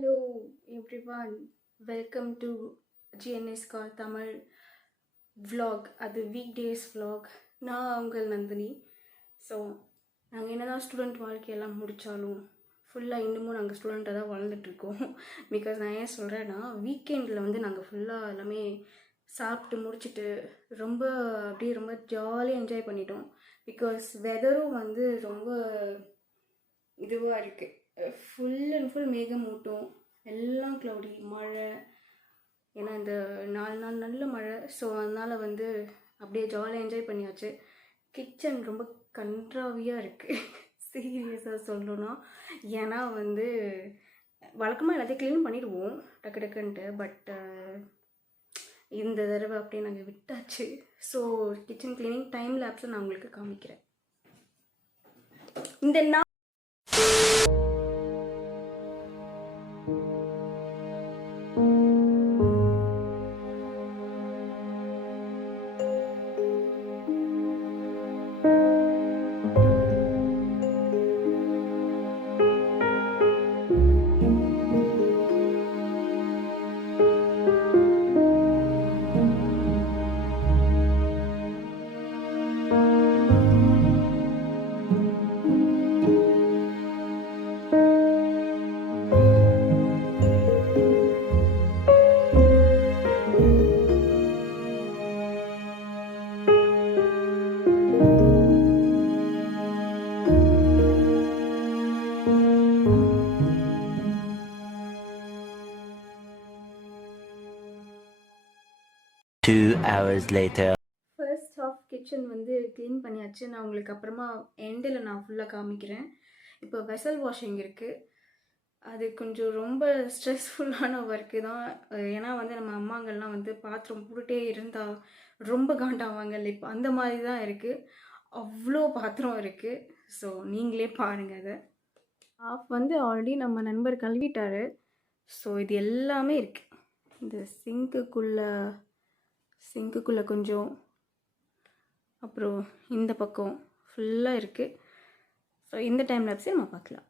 Hello everyone, welcome to GNS Call Tamil vlog. அது week days vlog. நான் உங்கள் Nandini. So நாங்கள் என்னதான் ஸ்டூடெண்ட் வாழ்க்கையெல்லாம் முடித்தாலும் ஃபுல்லாக இன்னமும் நாங்கள் ஸ்டூடெண்ட்டாக தான் வளர்ந்துட்டுருக்கோம். பிகாஸ் நான் ஏன் சொல்கிறேன்னா, வீக்கெண்டில் வந்து நாங்கள் ஃபுல்லாக எல்லாமே சாப்பிட்டு முடிச்சுட்டு ரொம்ப ஜாலியாக என்ஜாய் பண்ணிட்டோம். பிகாஸ் வெதரும் வந்து ரொம்ப இதுவாக இருக்குது. ஃபுல் அண்ட் ஃபுல் மேகமூட்டம், எல்லாம் க்ளவுடி, மழை. ஏன்னா இந்த 4 நாள் நல்ல மழை. ஸோ அதனால் வந்து அப்படியே ஜாலியாக என்ஜாய் பண்ணியாச்சு. கிச்சன் ரொம்ப கன்றாவியாக இருக்குது சீரியஸாக சொல்லணும்னா. ஏன்னா வந்து வழக்கமாக எல்லாத்தையும் க்ளீன் பண்ணிடுவோம் டக்கு டக்குன்ட்டு. பட் இந்த தடவை அப்படியே நாங்கள் விட்டாச்சு. ஸோ கிச்சன் க்ளீனிங் டைம் லேப்ஸை நான் உங்களுக்கு காமிக்கிறேன். இந்த 2 hours later. First half kitchen வந்து க்ளீன் பண்ணியாச்சு. நான் உங்களுக்கு அப்புறமா எண்டில் நான் ஃபுல்லாக காமிக்கிறேன். இப்போ வெசல் வாஷிங் இருக்குது. அது கொஞ்சம் ரொம்ப ஸ்ட்ரெஸ்ஃபுல்லான ஒர்க்கு தான். ஏன்னா வந்து நம்ம அம்மாங்கள்லாம் வந்து பாத்திரம் போட்டுகிட்டே இருந்தால் ரொம்ப காண்டாவாங்கல்ல. இப்போ அந்த மாதிரி தான் இருக்குது. அவ்வளோ பாத்திரம் இருக்குது. ஸோ நீங்களே பாருங்கள். அதை ஹாஃப் வந்து ஆல்ரெடி நம்ம நண்பர் கழுவிட்டார். ஸோ இது எல்லாமே இருக்குது. இந்த சிங்க்குக்குள்ளே கொஞ்சம், அப்புறம் இந்த பக்கம் ஃபுல்லாக இருக்குது. ஸோ இந்த டைம் லேப்ஸே நம்ம பார்க்கலாம்.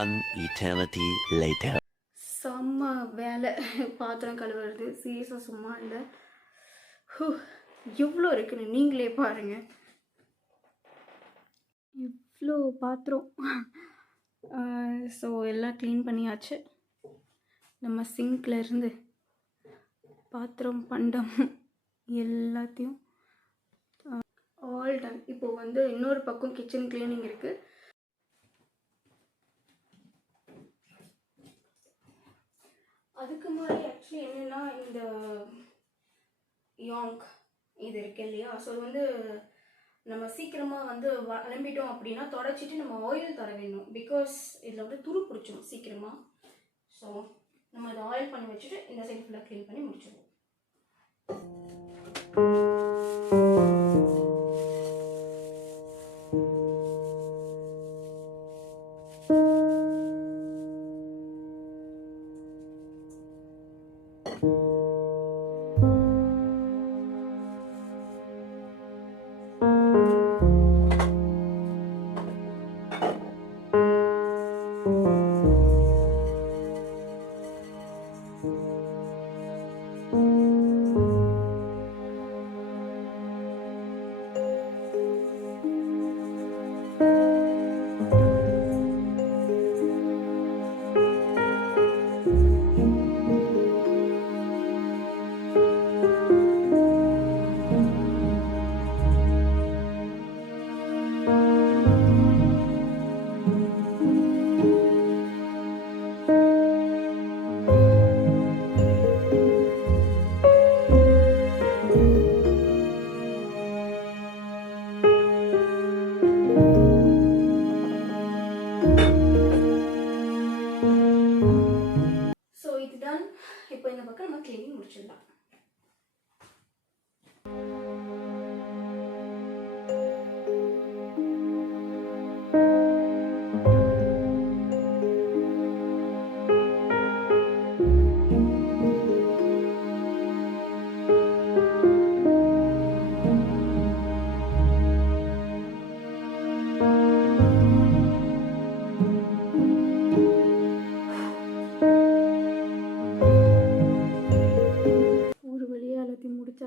One eternity later. செம்ம வேலை பாத்திரம் கழுவுறது. சீரியஸாக சும்மா இல்லை. எவ்வளோ இருக்குன்னு நீங்களே பாருங்கள். இவ்வளோ பாத்திரம். ஸோ எல்லாம் க்ளீன் பண்ணியாச்சு. நம்ம சிங்க்கில் இருந்து பாத்திரம் பண்டம் எல்லாத்தையும் ஆல் டன். இப்போது வந்து இன்னொரு பக்கம் கிச்சன் க்ளீனிங் இருக்குது. அதுக்கு முன்னாடி ஆக்சுவலி என்னென்னா, இந்த யாங்க் இது இருக்கு இல்லையா. ஸோ அது வந்து நம்ம சீக்கிரமாக வந்து அலம்பிட்டோம் அப்படின்னா தொடச்சிட்டு நம்ம ஆயில் தர வேணும். பிகாஸ் இதில் வந்து துரு பிடிச்சிடும் சீக்கிரமாக. ஸோ நம்ம அதை ஆயில் பண்ணி வச்சுட்டு இந்த சைடு ஃபுல்லாக க்ளீன் பண்ணி முடிச்சிடுவோம்.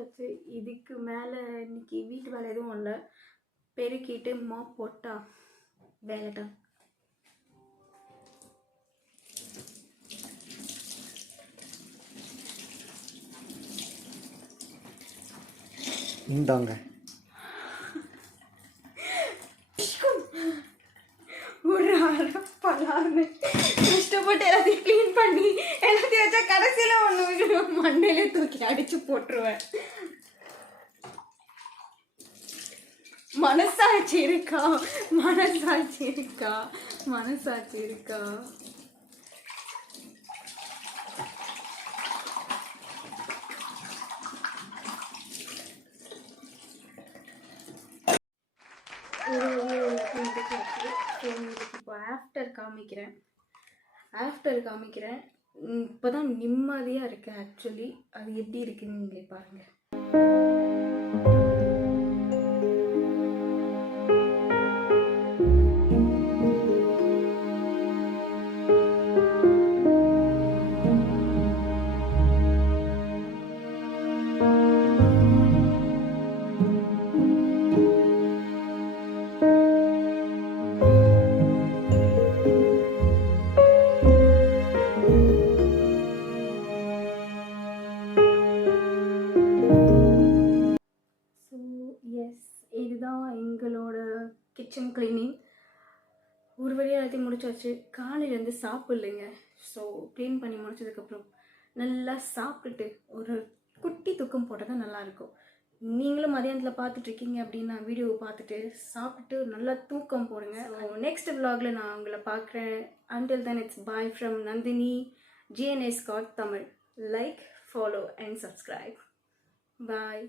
முடிச்சாச்சு. இதுக்கு மேலே இன்னைக்கு வீட்டு வேலை எதுவும் இல்லை. பெருக்கிட்டு மாப் போட்டா வேலை தான். இந்தாங்க. ஒரு பலார்னு கஷ்டப்பட்டு எல்லாத்தையும் க்ளீன் பண்ணி எல்லாத்தையும் வச்சா கடைசியில் ஒன்று மண்டையில தூக்கி அடிச்சு போட்டுருவேன். மனசாட்சி இருக்கா? மனசாட்சி இருக்கா? மனசாட்சி இருக்கா? இப்போ ஆஃப்டர் காமிக்கிறேன். இப்போ தான் நிம்மதியாக இருக்கேன். ஆக்சுவலி அது எப்படி இருக்குன்னு நீங்களே பாருங்கள். இதுதான் எங்களோட கிச்சன் க்ளீனிங். ஒரு வழியாக எல்லாத்தையும் முடிச்சாச்சு. காலையிலேருந்து சாப்பிட்லைங்க. ஸோ க்ளீன் பண்ணி முடிச்சதுக்கப்புறம் நல்லா சாப்பிட்டுட்டு ஒரு குட்டி தூக்கம் போட்டால் தான் நல்லாயிருக்கும். நீங்களும் மதியானத்தில் பார்த்துட்ருக்கீங்க அப்படின்னா வீடியோவை பார்த்துட்டு சாப்பிட்டு நல்லா தூக்கம் போடுங்க. நெக்ஸ்ட் vlogல நான் உங்களை பார்க்குறேன். Until then, it's bye from Nandini, GNA Scott Tamil. Like, follow and subscribe. Bye.